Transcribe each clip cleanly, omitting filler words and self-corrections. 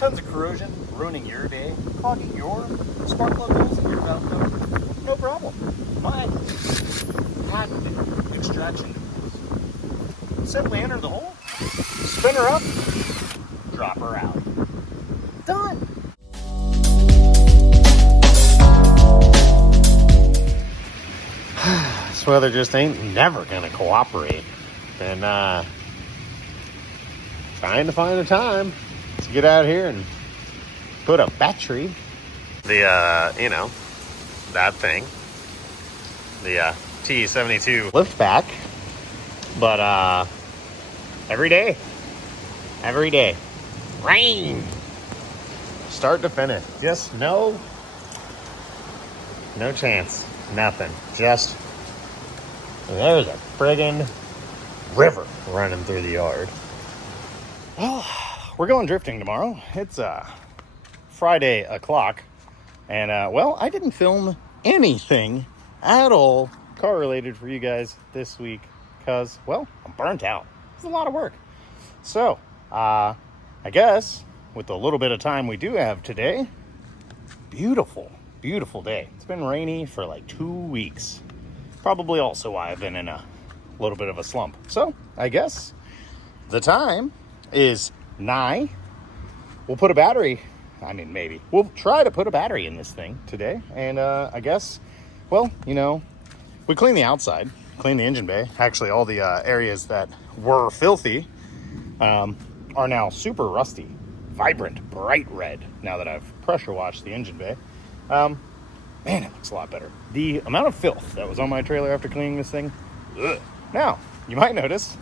tons of corrosion, ruining your day, clogging your spark plug holes in your valve cover, no problem. My patented extraction tools. Simply enter the hole, spin her up, drop her out. Done. This weather just ain't never gonna cooperate. And trying to find a time to get out here and put a battery, the you know, that thing, the Te72 lift back, but every day, rain, start to finish, just no chance, nothing, just there's a friggin' river running through the yard. Well, we're going drifting tomorrow. It's Friday o'clock, and well, I didn't film anything at all car related for you guys this week because, well, I'm burnt out. It's a lot of work. So I guess with the little bit of time we do have today, beautiful day. It's been rainy for like 2 weeks. Probably also why I've been in a little bit of a slump. So I guess the time is nigh. We'll put a battery, maybe we'll try to put a battery in this thing today. And I guess, well, you know, we clean the outside, clean the engine bay. Actually, all the areas that were filthy are now super rusty, vibrant, bright red now that I've pressure washed the engine bay. Man, it looks a lot better. The amount of filth that was on my trailer after cleaning this thing, ugh. Now, you might notice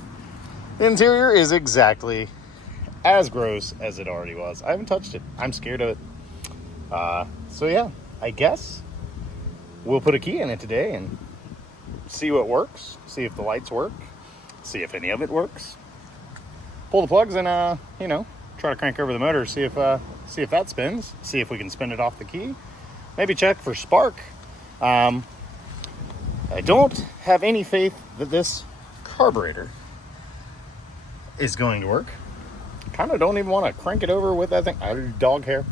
the interior is exactly as gross as it already was. I haven't touched it. I'm scared of it. So yeah, I guess we'll put a key in it today and see what works, see if the lights work, see if any of it works. Pull the plugs and, you know, try to crank over the motor, see if that spins, see if we can spin it off the key. Maybe check for spark. I don't have any faith that this carburetor is going to work. Kind of don't even want to crank it over with that thing. Dog hair.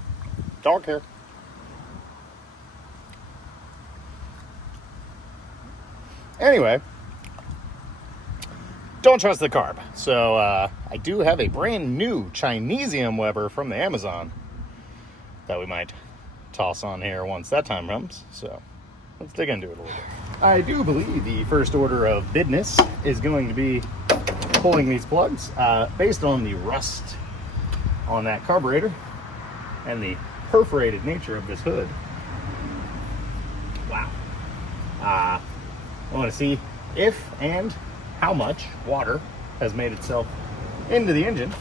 Anyway, don't trust the carb. So I do have a brand new Chinesium Weber from the Amazon that we might toss on here once that time comes. So let's dig into it a little bit. I do believe the first order of business is going to be pulling these plugs based on the rust on that carburetor and the perforated nature of this hood. Wow. I want to see if and how much water has made itself into the engine.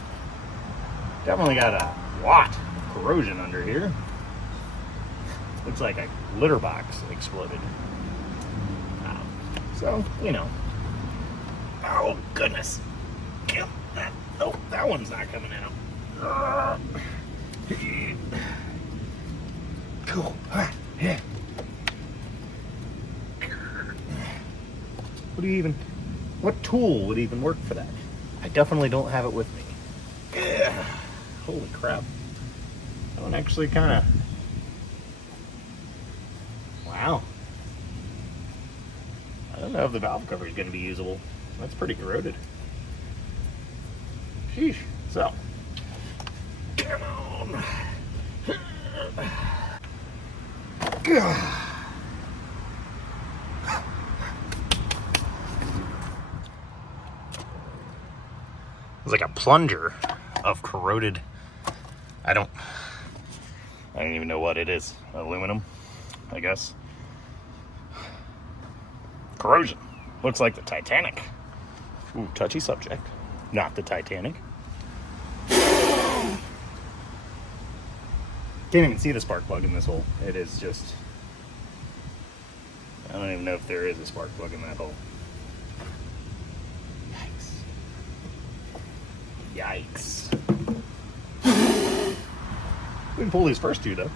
Definitely got a lot of corrosion under here. Looks like a litter box exploded. So, you know. Oh, goodness. Oh, that one's not coming out. Cool. Yeah. What tool would even work for that? I definitely don't have it with me. Yeah. Holy crap. That one actually kind of... Wow. I don't know if the valve cover is going to be usable. That's pretty corroded. Sheesh. So, come on. It's like a plunger of corroded. I don't even know what it is. Aluminum, I guess. Corrosion. Looks like the Titanic. Ooh, touchy subject. Not the Titanic. Can't even see the spark plug in this hole. It is just... I don't even know if there is a spark plug in that hole. Yikes. We can pull these first two, though.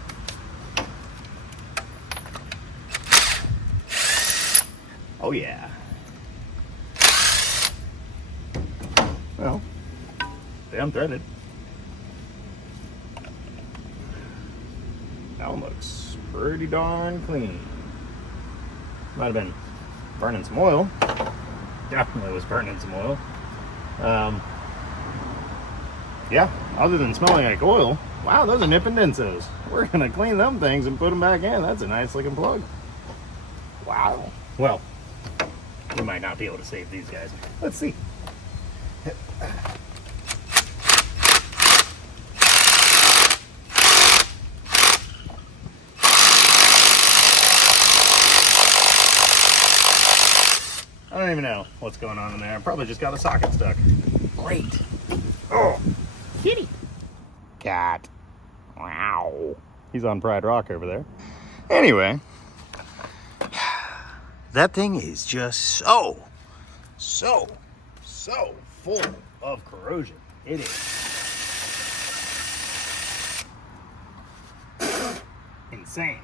Oh, yeah. Well, they unthreaded. That one looks pretty darn clean. Might have been burning some oil. Definitely was burning some oil. Yeah, other than smelling like oil, wow, those are nip indensos. We're gonna clean them things and put them back in. That's a nice looking plug. Wow. Well, we might not be able to save these guys. Let's see. I don't even know what's going on in there. I probably just got a socket stuck. Great. Oh, kitty. Cat. Wow. He's on Pride Rock over there. Anyway, that thing is just so full of corrosion. It is insane.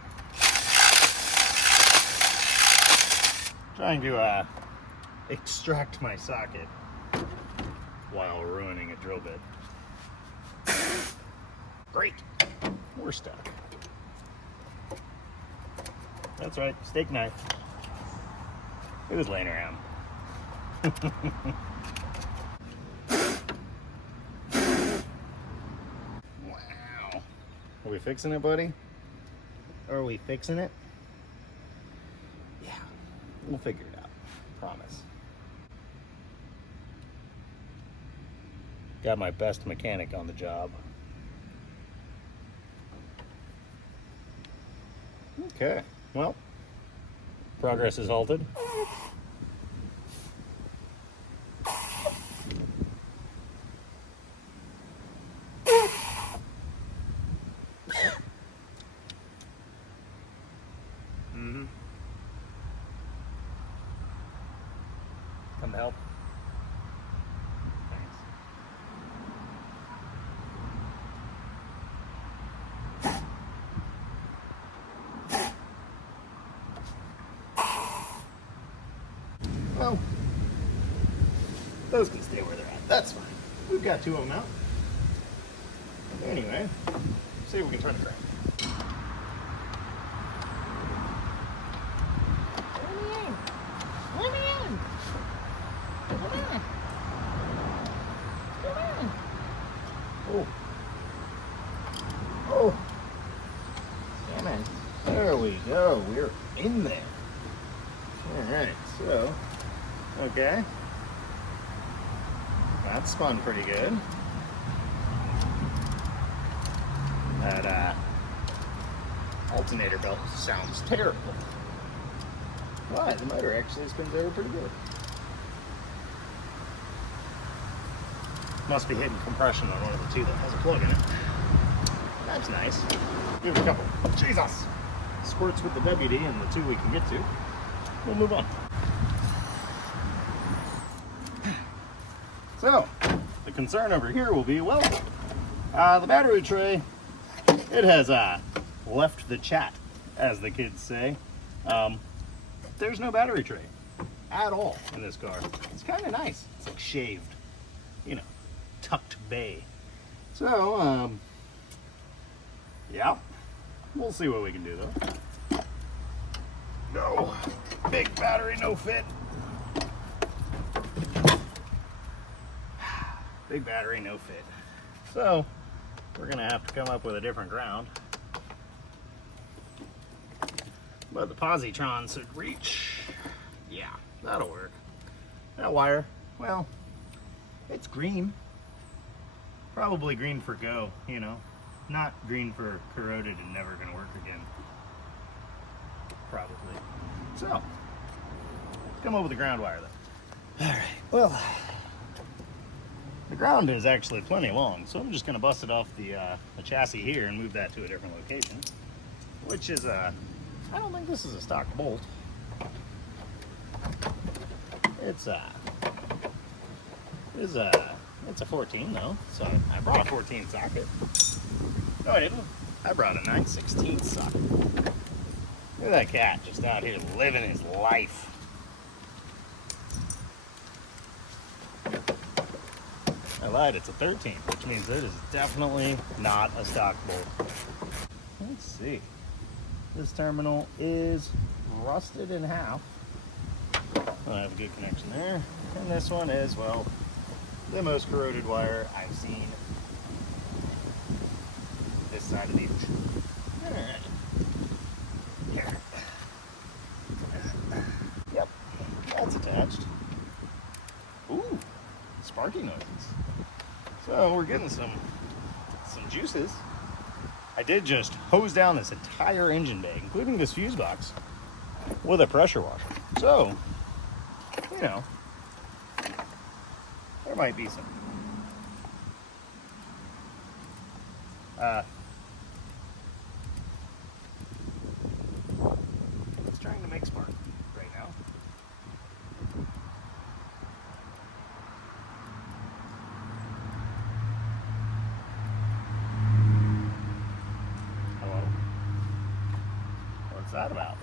Trying to extract my socket while ruining a drill bit. Great. We're stuck. That's right, steak knife. It was laying around. Wow. Are we fixing it, buddy? Are we fixing it? Yeah. We'll figure it out. Promise. Got my best mechanic on the job. Okay, well, progress is halted. Come help. Thanks. Well, those can stay where they're at. That's fine. We've got two of them out. Anyway, see if we can turn it around. Let me in. Come on. Come on. Oh. Oh. Damn it. There we go. We're in there. Alright, so, okay. That spun pretty good. That alternator belt sounds terrible. But the motor actually spins over pretty good. Must be hitting compression on one of the two that has a plug in it. That's nice. We have a couple. Jesus! Squirts with the WD and the two we can get to. We'll move on. So, the concern over here will be, well, the battery tray, it has left the chat, as the kids say. There's no battery tray at all in this car. It's kind of nice. It's like shaved, you know, tucked bay. So, yeah, we'll see what we can do though. No, big battery, no fit. Big battery, no fit. So, we're gonna have to come up with a different ground. But the positron should reach. Yeah, that'll work. That wire, well, it's green. Probably green for go, you know. Not green for corroded and never gonna work again. Probably. So, come up with a ground wire though. Alright, well, the ground is actually plenty long, so I'm just gonna bust it off the chassis here and move that to a different location. Which is I don't think this is a stock bolt. It's a 14 though, so I brought a 14 socket. No, I didn't. I brought a 9/16 socket. Look at that cat just out here living his life. I lied, it's a 13, which means it is definitely not a stock bolt. let's see. This terminal is rusted in half. I have a good connection there. And this one is, well, the most corroded wire I've seen this side of the ocean. Alright. Here. Yep, that's attached. Ooh, sparky noises. So we're getting some juices. I did just hose down this entire engine bay, including this fuse box, with a pressure washer. So, you know, there might be some. It's trying to make spark right now. Hello? What's that about?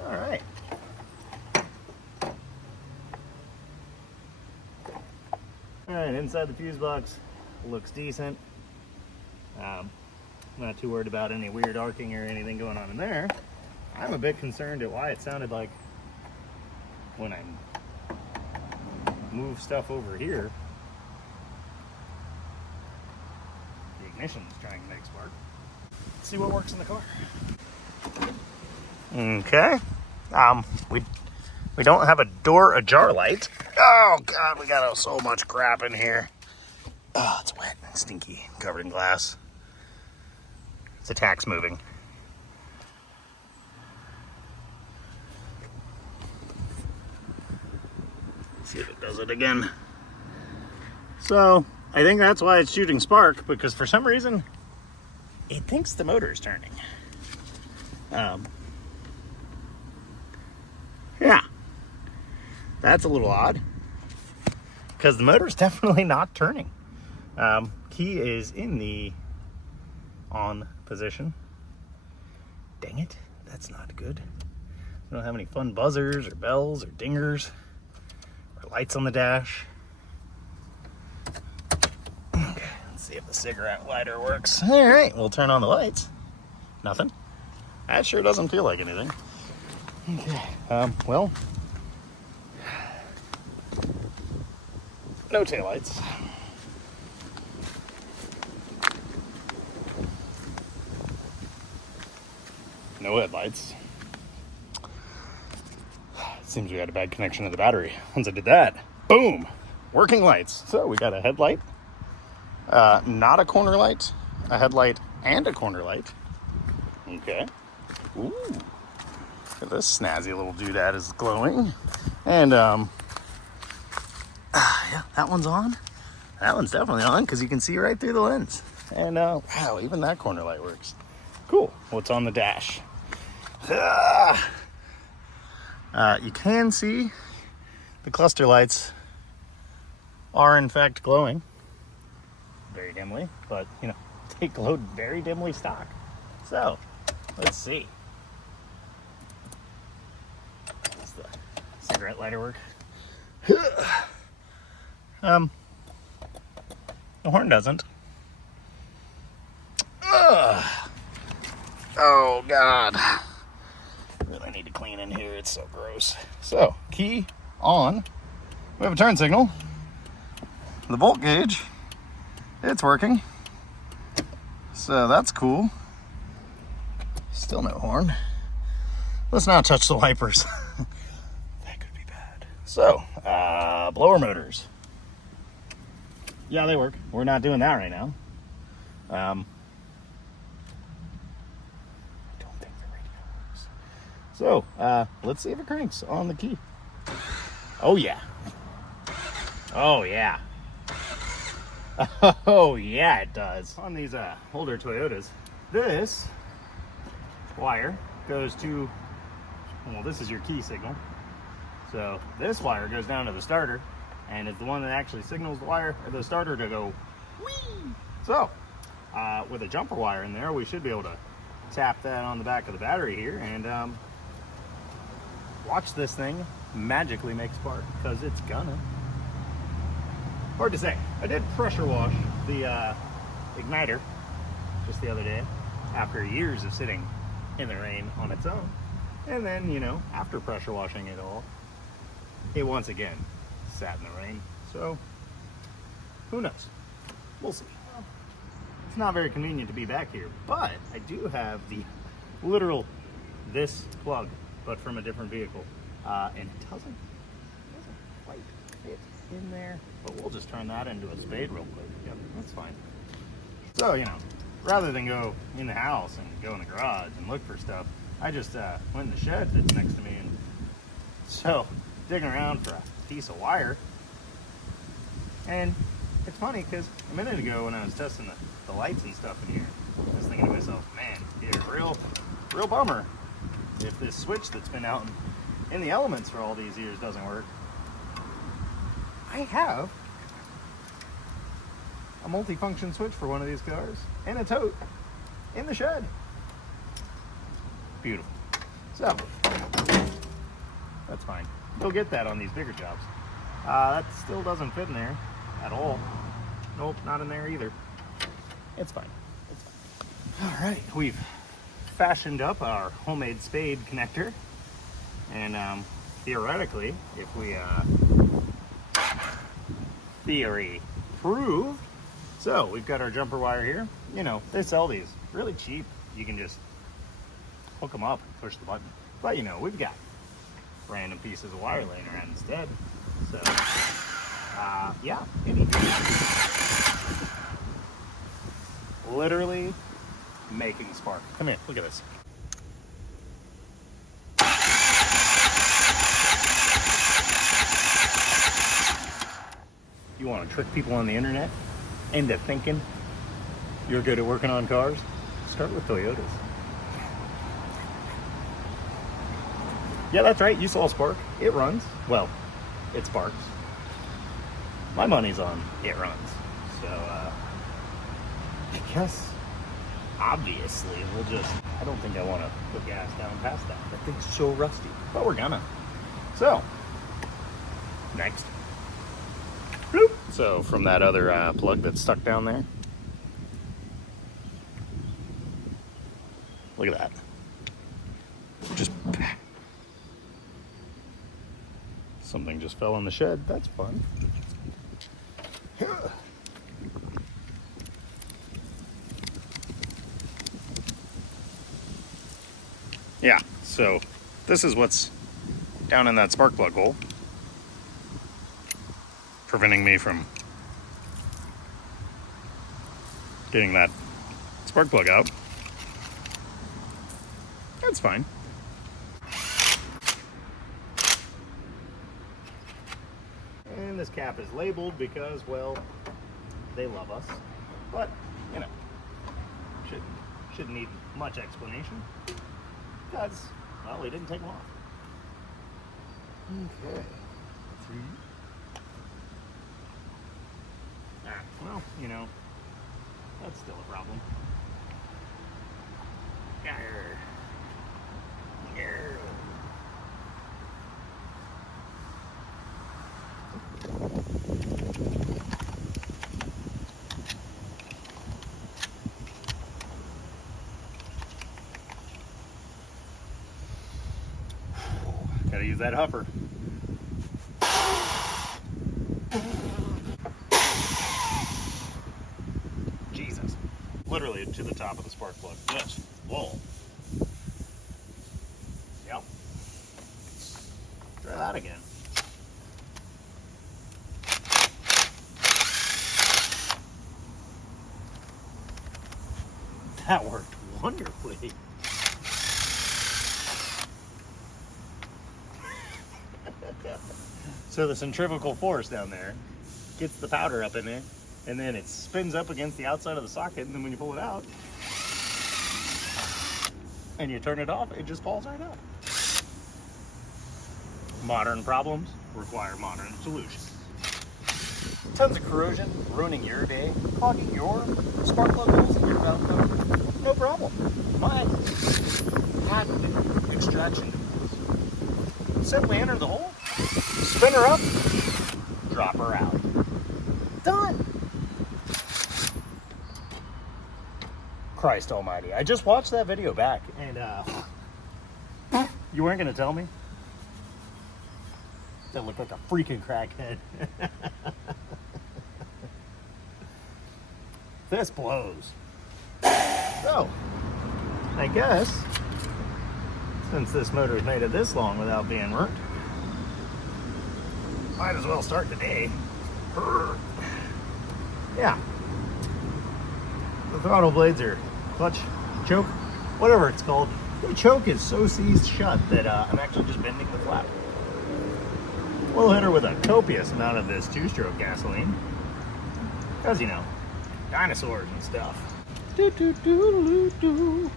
All right. All right, inside the fuse box looks decent. Not too worried about any weird arcing or anything going on in there. I'm a bit concerned at why it sounded like when I move stuff over here, the ignition's trying to make spark. Let's see what works in the car. Okay. We don't have a door ajar light. Oh God, we got so much crap in here. Oh, it's wet and stinky, covered in glass. The tack's moving. See if it does it again. So I think that's why it's shooting spark, because for some reason it thinks the motor is turning. Yeah, that's a little odd, because the motor is definitely not turning. Key is in the on position. Dang it, that's not good. We don't have any fun buzzers or bells or dingers or lights on the dash. Okay, let's see if the cigarette lighter works. All right, we'll turn on the lights. Nothing. That sure doesn't feel like anything. Okay, well, no taillights. No headlights. Seems we had a bad connection to the battery. Once I did that, boom, working lights. So we got a headlight, not a corner light, a headlight and a corner light. Okay. Ooh. Look at this snazzy little doodad is glowing. And yeah, that one's on. That one's definitely on, because you can see right through the lens. And wow, even that corner light works. Cool. What's on the dash? You can see the cluster lights are in fact glowing very dimly, but you know, they glowed very dimly stock. So let's see. Does the cigarette lighter work? The horn doesn't. Oh God, really need to clean in here. It's so gross. So key on. We have a turn signal. The volt gauge, it's working. So that's cool. Still no horn. Let's not touch the wipers. That could be bad. So blower motors. Yeah, they work. We're not doing that right now. So, let's see if it cranks on the key. Oh, yeah. Oh, yeah. Oh, yeah, it does. On these older Toyotas, this wire goes to, well, this is your key signal. So this wire goes down to the starter, and is the one that actually signals the wire or the starter to go whee. So, with a jumper wire in there, we should be able to tap that on the back of the battery here and watch this thing magically make spark, because it's gonna. Hard to say. I did pressure wash the igniter just the other day after years of sitting in the rain on its own. And then, you know, after pressure washing it all, it once again sat in the rain. So who knows? We'll see. It's not very convenient to be back here, but I do have the literal this plug, but from a different vehicle. And it doesn't quite fit in there, but we'll just turn that into a spade real quick. Yep, that's fine. So, you know, rather than go in the house and go in the garage and look for stuff, I just went in the shed that's next to me, and so digging around for a piece of wire. And it's funny because a minute ago when I was testing the lights and stuff in here, I was thinking to myself, man, it'd be a real bummer if this switch that's been out in the elements for all these years doesn't work. I have a multi-function switch for one of these cars and a tote in the shed. Beautiful. So that's fine. You'll get that on these bigger jobs. That still doesn't fit in there at all. Nope, not in there either. It's fine. It's fine. All right, we've fashioned up our homemade spade connector, and theoretically, if we theory proved, so we've got our jumper wire here. You know, they sell these really cheap. You can just hook them up and push the button. But you know, we've got random pieces of wire laying around instead. So yeah, literally making spark. Come here, look at this. You want to trick people on the internet into thinking you're good at working on cars? Start with Toyotas. Yeah, that's right, you saw Spark. It runs. Well, it sparks. My money's on it runs. So, I guess, obviously, we'll just, I don't think I want to put gas down past that. That thing's so rusty. But we're gonna. So, next. Bloop. So, from that other plug that's stuck down there. Look at that. Just something just fell in the shed. That's fun. Yeah, so this is what's down in that spark plug hole, preventing me from getting that spark plug out. That's fine. And this cap is labeled because, well, they love us. But, you know, shouldn't need much explanation. Because, well, we didn't take them off. Okay. Well, you know, that's still a problem. Gotta use that huffer. Jesus. Literally to the top of the spark plug. Yes. Whoa. Yep. Try that again. That worked wonderfully. So the centrifugal force down there gets the powder up in there, and then it spins up against the outside of the socket, and then when you pull it out and you turn it off, it just falls right out. Modern problems require modern solutions. Tons of corrosion ruining your day, clogging your spark plug holes in your valve cover. No problem. My patented extraction device. Simply enter the hole, spin her up, drop her out. Done. Christ almighty. I just watched that video back, and you weren't going to tell me? That looked like a freaking crackhead. This blows. So, I guess, since this motor's made it this long without being worked, might as well start today. Yeah. The throttle blades are clutch, choke, whatever it's called. The choke is so seized shut that I'm actually just bending the flap. We'll hit her with a copious amount of this 2-stroke gasoline. Because, you know, dinosaurs and stuff. Do, do, do, do, do.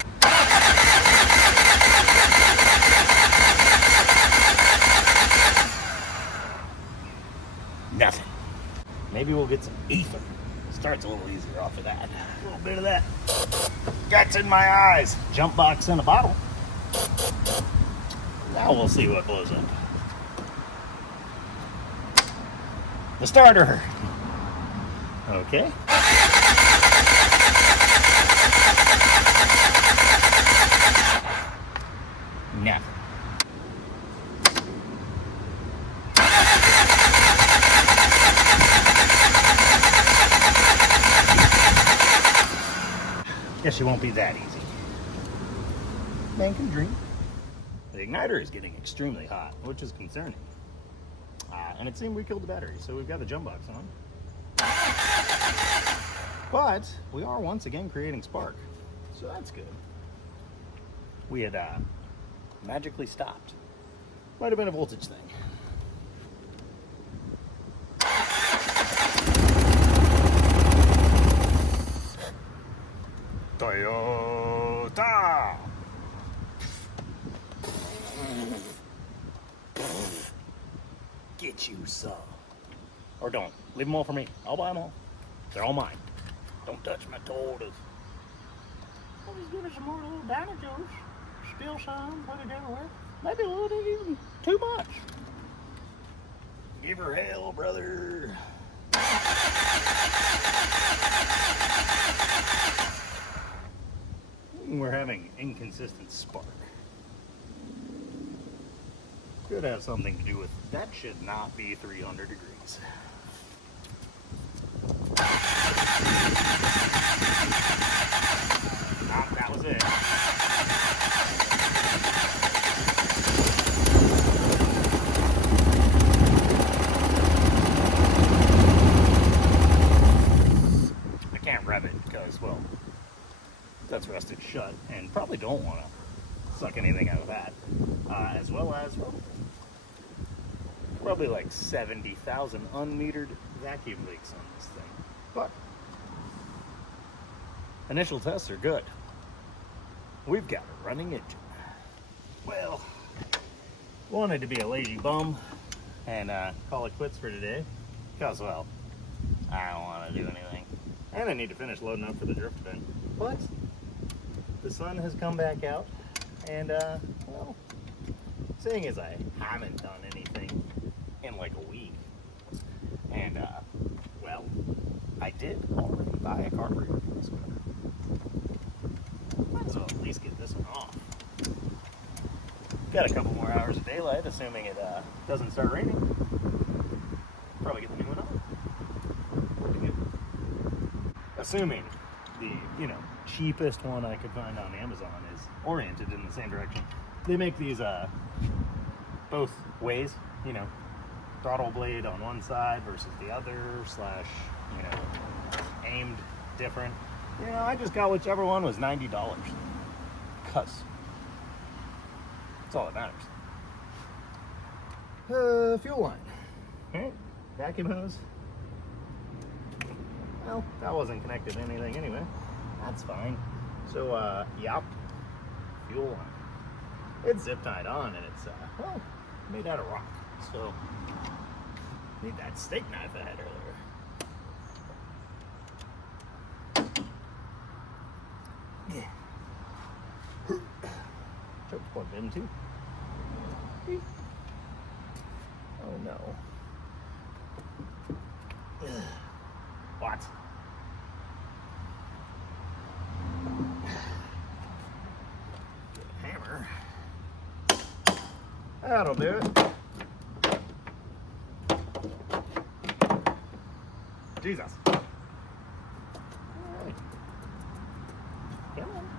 Nothing. Maybe we'll get some ether. Starts a little easier off of that. A little bit of that. Guts in my eyes. Jump box in a bottle. Now we'll see what blows up. The starter. Okay. Nothing. Guess it won't be that easy. Man can dream. The igniter is getting extremely hot, which is concerning. And it seemed we killed the battery, so we've got the jump box on. But we are once again creating spark, so that's good. We had magically stopped. Might have been a voltage thing. Toyota! Get you some. Or don't. Leave them all for me. I'll buy them all. They're all mine. Don't touch my Toyotas. I'll just give her some more little dino juice. Spill some, put it everywhere. Maybe a little bit even too much. Give her hell, brother. We're having inconsistent spark. Could have something to do with that. Should not be 300 degrees. That was it. I can't rev it because, well, that's rusted shut, and probably don't want to suck anything out of that. As well as, well, probably like 70,000 unmetered vacuum leaks on this thing. But initial tests are good. We've got a running engine. Well, wanted to be a lazy bum and call it quits for today because, well, I don't want to do anything. And I need to finish loading up for the drift bin. But the sun has come back out, and well, seeing as I haven't done anything in like a week, and well, I did already buy a carburetor for this car. Might as well at least get this one off. Got a couple more hours of daylight, assuming it doesn't start raining. Probably get the new one on. Assuming the, you know, cheapest one I could find on Amazon is oriented in the same direction. They make these both ways, you know, throttle blade on one side versus the other, slash, you know, aimed different. You know, I just got whichever one was $90. Cuss. That's all that matters. Fuel line. Alright, vacuum hose. Well, that wasn't connected to anything anyway. That's fine. So, yep. Fuel line. It's zip tied on, and it's, well, made out of rock. So, need that steak knife I had earlier. Yeah. Choke's plugged in too. Oh no. What? That'll do it. Jesus. All right. Come on.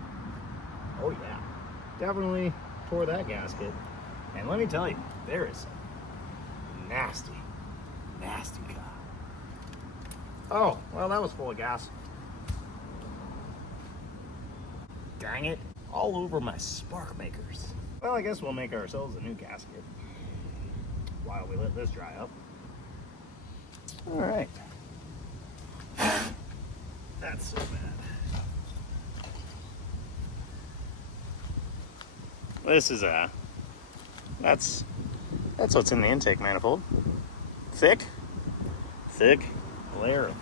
Oh yeah. Definitely tore that gasket. And let me tell you, there is some nasty, nasty car. Oh, well, that was full of gas. Dang it. All over my spark makers. Well, I guess we'll make ourselves a new gasket while we let this dry up. All right. That's so bad. This is that's what's in the intake manifold. Thick layer of,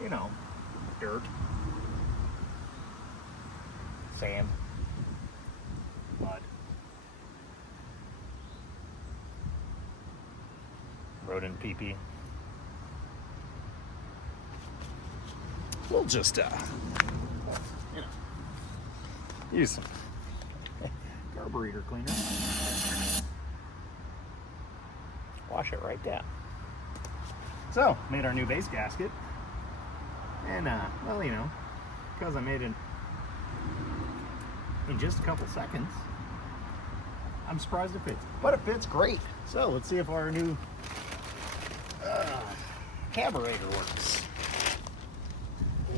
you know, dirt, sand, mud, rodent pee-pee. We'll just, you know, use some carburetor cleaner. Wash it right down. So, made our new base gasket. And, well, you know, because I made it in just a couple seconds, I'm surprised it fits. But it fits great. So, let's see if our new carburetor works.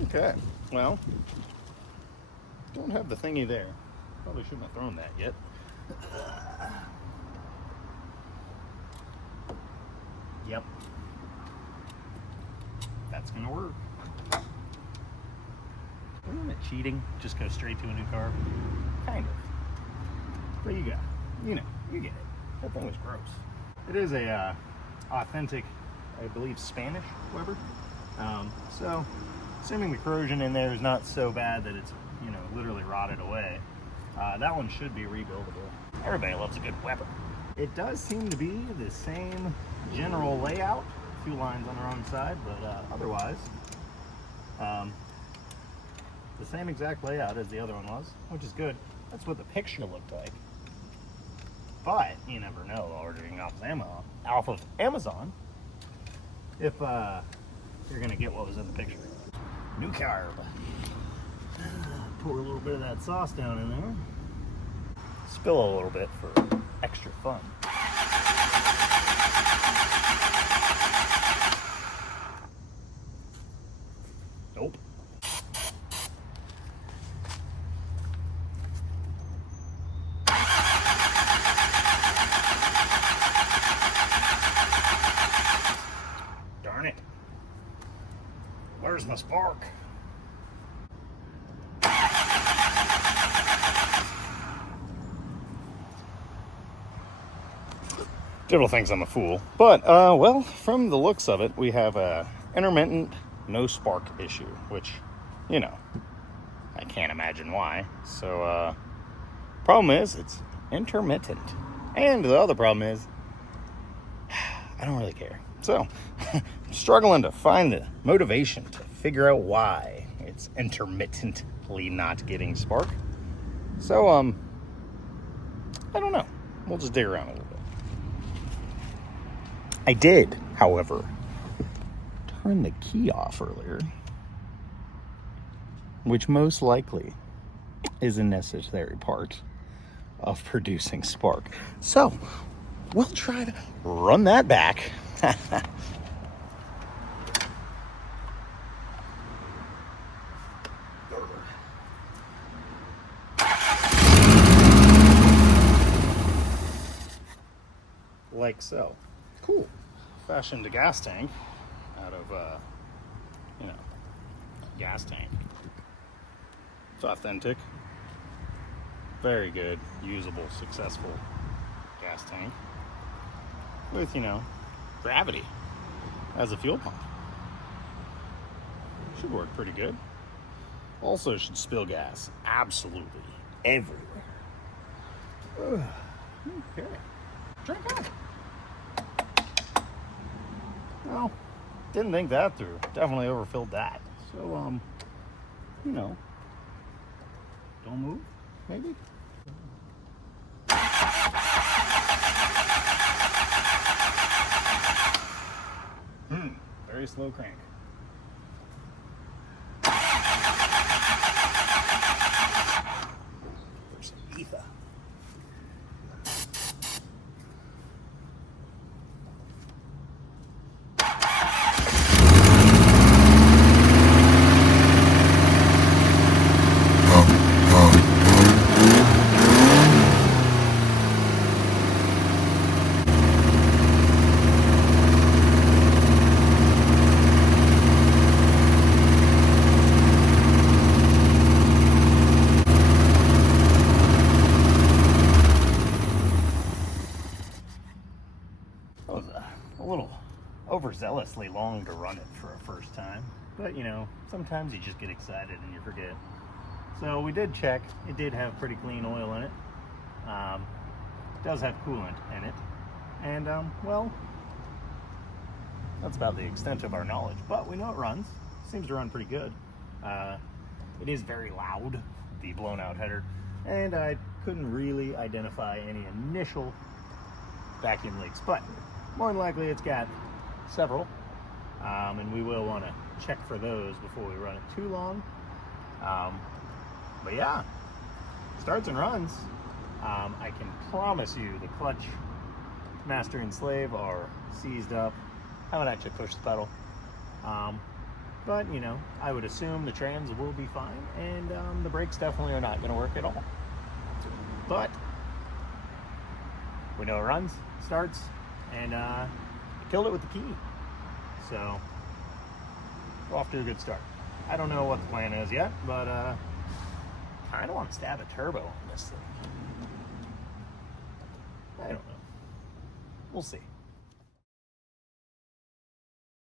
Okay, well, don't have the thingy there. Probably shouldn't have thrown that yet. Yep. That's gonna work. Isn't it cheating? Just go straight to a new carb? Kind of. But you get it. That thing was gross. It is a authentic, I believe, Spanish Weber. So, assuming the corrosion in there is not so bad that it's, you know, literally rotted away, that one should be rebuildable. Everybody loves a good Weber. It does seem to be the same general layout, a few lines on the wrong side, but otherwise, the same exact layout as the other one was, which is good. That's what the picture looked like. But you never know, ordering off of Amazon, if you're gonna get what was in the picture. New carb. Pour a little bit of that sauce down in there. Spill a little bit for extra fun. Nope. Darn it. Where's my spark? Diddle thinks I'm a fool, but well, from the looks of it, we have a intermittent no spark issue, which, you know, I can't imagine why. So problem is it's intermittent, and the other problem is I don't really care. So I'm struggling to find the motivation to figure out why it's intermittently not getting spark. So I don't know, we'll just dig around a little bit. I did, however, turn the key off earlier, which most likely is a necessary part of producing spark. So we'll try to run that back. Like so. Cool. Fashioned a gas tank out of, you know, gas tank. It's authentic. Very good, usable, successful gas tank. With, you know, gravity as a fuel pump. Should work pretty good. Also should spill gas absolutely everywhere. Okay. Drink on. Well, didn't think that through. Definitely overfilled that. So, you know, don't move, maybe? Very slow crank. There's some ether. That was a little overzealously long to run it for a first time, but you know, sometimes you just get excited and you forget. So we did check. It did have pretty clean oil in it. It does have coolant in it, and well, that's about the extent of our knowledge, but we know it runs. Seems to run pretty good. It is very loud, the blown out header, and I couldn't really identify any initial vacuum leaks, but more than likely it's got several, and we will want to check for those before we run it too long. But yeah, starts and runs. I can promise you the clutch master and slave are seized up. Haven't actually pushed the pedal, but you know, I would assume the trans will be fine, and the brakes definitely are not going to work at all. But we know it runs, starts, and killed it with the key. So we're off to a good start. I don't know what the plan is yet, but I don't want to stab a turbo on this thing. I don't know. We'll see.